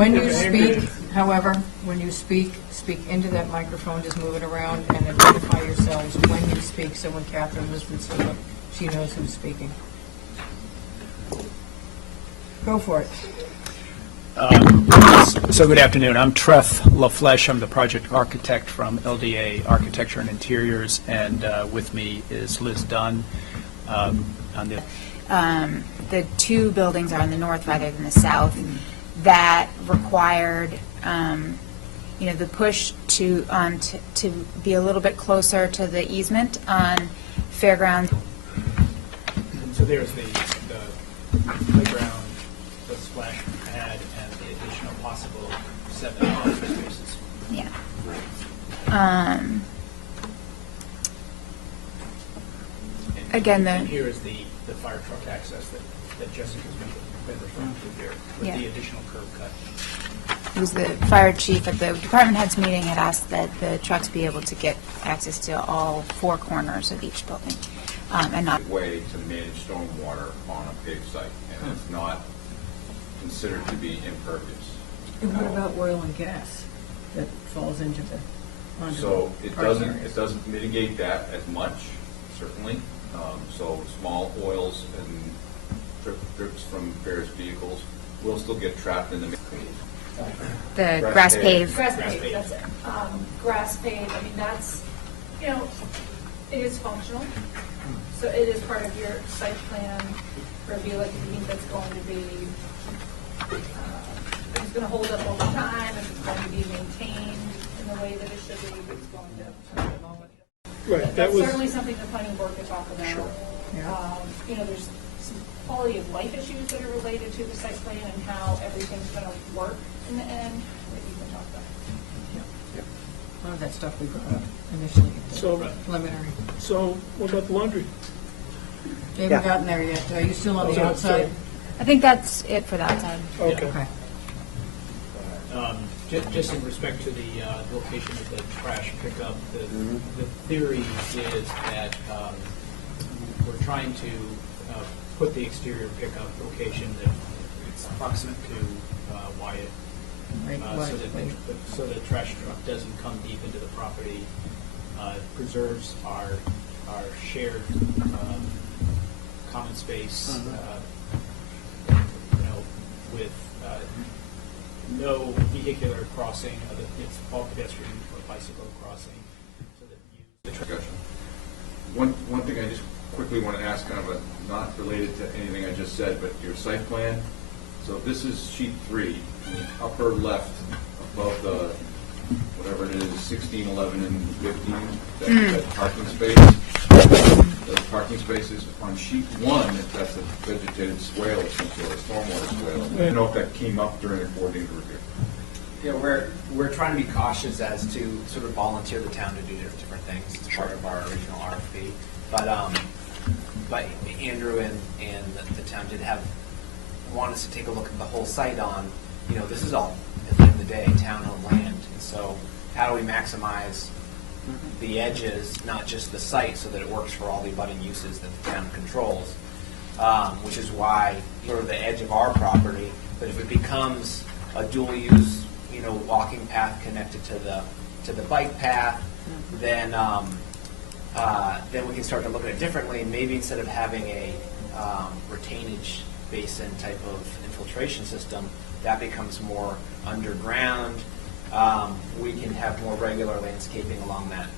When you speak, however, when you speak into that microphone, just move it around and identify yourselves when you speak, so when Catherine listens to it, she knows who's speaking. Go for it. So good afternoon. I'm Treff LaFleche. I'm the project architect from LDA Architecture and Interiors, and with me is Liz Dunn. The two buildings are on the north rather than the south. That required, the push to be a little bit closer to the easement on Fairground. So there's the playground, the splash pad, and the additional possible 7 office spaces. Yeah. Again, and here is the fire truck access that Jessica's been referring to here, with Yeah. the additional curb cut. It was the fire chief at the department heads meeting had asked that the trucks be able to get access to all 4 corners of each building, and not. Way to manage stormwater on a paved site, and it's not considered to be impervious. And what about oil and gas that falls into the onto So the it parking areas? doesn't mitigate that as much, certainly. So small oils and drips from various vehicles will still get trapped in the. The grass paved. Grass paved, that's it. Grass paved, I mean, that's, it is functional. So it is part of your site plan review, like if you think that's going to be, it's going to hold up over time, if it's going to be maintained in the way that it should be, if it's going to. Right, That's certainly something the planning board could talk about. Sure. Yeah. There's some quality of life issues that are related to the site plan and how everything's going to work in the end that you can talk about. A lot of that stuff we brought up initially at the So- preliminary. So what about the laundry? They haven't gotten there yet. Are you still on the So- outside? I think that's it for that side. Okay. Okay. Just in respect to the location of the trash pickup, the theory is that we're trying to put the exterior pickup location that it's proximate to Wyatt, Right, so the trash truck doesn't come deep into the property, preserves our shared common space, with no vehicular crossing, it's all pedestrian or bicycle crossing, so that you. Discussion. One thing I just quickly want to ask, kind of not related to anything I just said, but your site plan. So this is sheet 3, in the upper left above the, whatever it is, 16, 11, and 15, that parking space. Those parking spaces on sheet 1, that's a vegetated swale or some sort of stormwater swale. I don't know if that came up during the coordinated review. Yeah, we're trying to be cautious as to sort of volunteer the town to do different things. It's part of our original RFP. But Andrew and the town did want us to take a look at the whole site on, this is all, at the end of the day, town-owned land. And so how do we maximize the edges, not just the site, so that it works for all the abutting uses that the town controls, which is why sort of the edge of our property. But if it becomes a dual-use, walking path connected to the bike path, then we can start to look at it differently. Maybe instead of having a retainage basin type of infiltration system, that becomes more underground. We can have more regular landscaping along that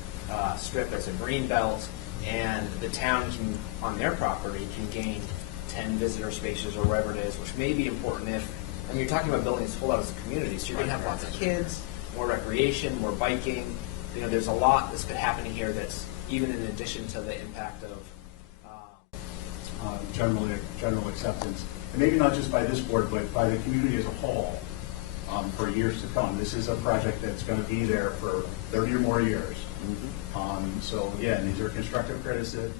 strip as a green belt, and the town can, on their property, can gain 10 visitor spaces or whatever it is, which may be important if, you're talking about building this whole out as a community, so you're going to have lots of kids, more recreation, more biking. There's a lot that's been happening here that's even in addition to the impact of general acceptance, and maybe not just by this board, but by the community as a whole, for years to come. This is a project that's going to be there for 30 or more years. So again, these are constructive criticism.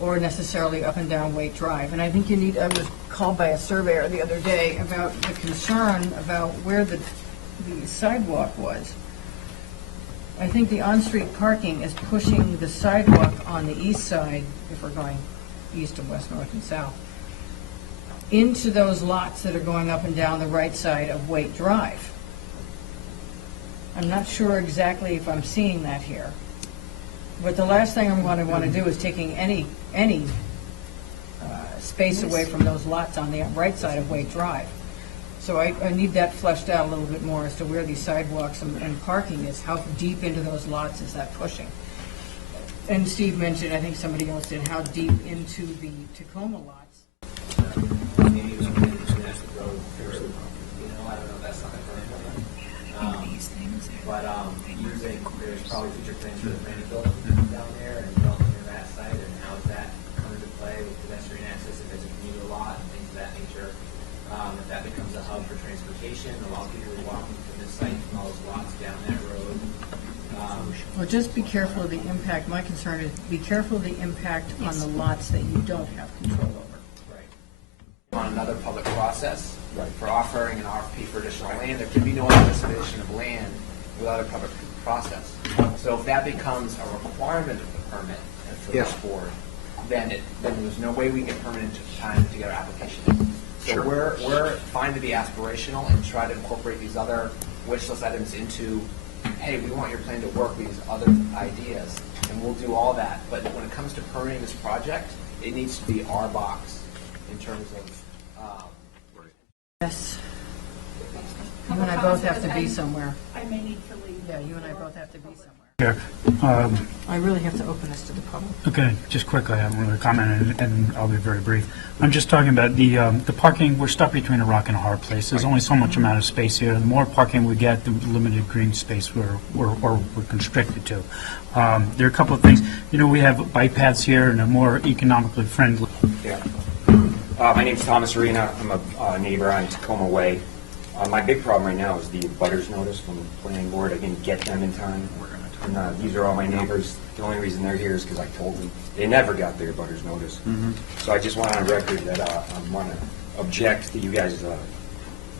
Or necessarily up and down Waite Drive. And I think I was called by a surveyor the other day about the concern about where the sidewalk was. I think the on-street parking is pushing the sidewalk on the east side, if we're going east and west, north and south, into those lots that are going up and down the right side of Waite Drive. I'm not sure exactly if I'm seeing that here. But the last thing I'm going to want to do is taking any space away from those lots on the right side of Waite Drive. So I need that fleshed out a little bit more as to where these sidewalks and parking is. How deep into those lots is that pushing? And Steve mentioned, I think somebody else did, how deep into the Tacoma lots. Maybe it was that's the road first, you know, I don't know if that's not a current but using, there's probably future plans for the planning building down there and development of that site, and how is that come into play with pedestrian access if it's a commuter lot and things of that nature. If that becomes a hub for transportation, a lot of people are walking from this site from all those lots down that road. Well, just be careful of the impact. My concern is be careful of the impact on the lots that you don't have control over. Right. On another public process, for offering an RFP for additional land, there could be no other disposition of land without a public process. So if that becomes a requirement of the permit for this board, then there's no way we get permit into time to get our application in. So we're fine to be aspirational and try to incorporate these other wish list items into, hey, we want your plan to work with these other ideas, and we'll do all that. But when it comes to permitting this project, it needs to be our box in terms of. Yes. You and I both have to be somewhere. I may need to leave. Yeah, you and I both have to be somewhere. Here. I really have to open this to the public. Okay, just quickly, I haven't really commented, and I'll be very brief. I'm just talking about the parking. We're stuck between a rock and a hard place. There's only so much amount of space here. The more parking we get, the limited green space we're constricted to. There are a couple of things. You know, we have bike paths here, and they're more economically friendly. Yeah. My name's Thomas Arena. I'm a neighbor on Tacoma Way. My big problem right now is the butters notice from the planning board. I didn't get them in time. And these are all my neighbors. The only reason they're here is because I told them. They never got their butters notice. So I just want on record that I want to object to you guys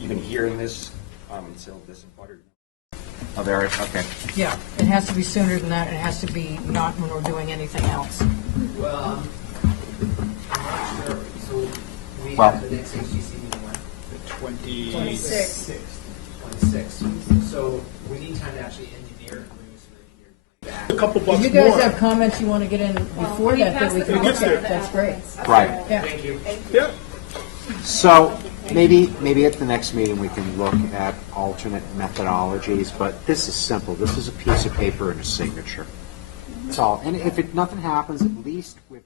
even hearing this until this butters. Oh, there it is. Okay. Yeah, it has to be sooner than that. It has to be not when we're doing anything else. Well, I'm not sure. So we have the next HGC meeting when? 26. 26. So we need time to actually engineer and bring this back. A couple If bucks you guys more. have comments you want to get in before when you that pass we the can look gets at, there. that's great. Right. Yeah. Thank you. Yeah. So maybe at the next meeting, we can look at alternate methodologies, but this is simple. This is a piece of paper and a signature. That's all. And if nothing happens, at least with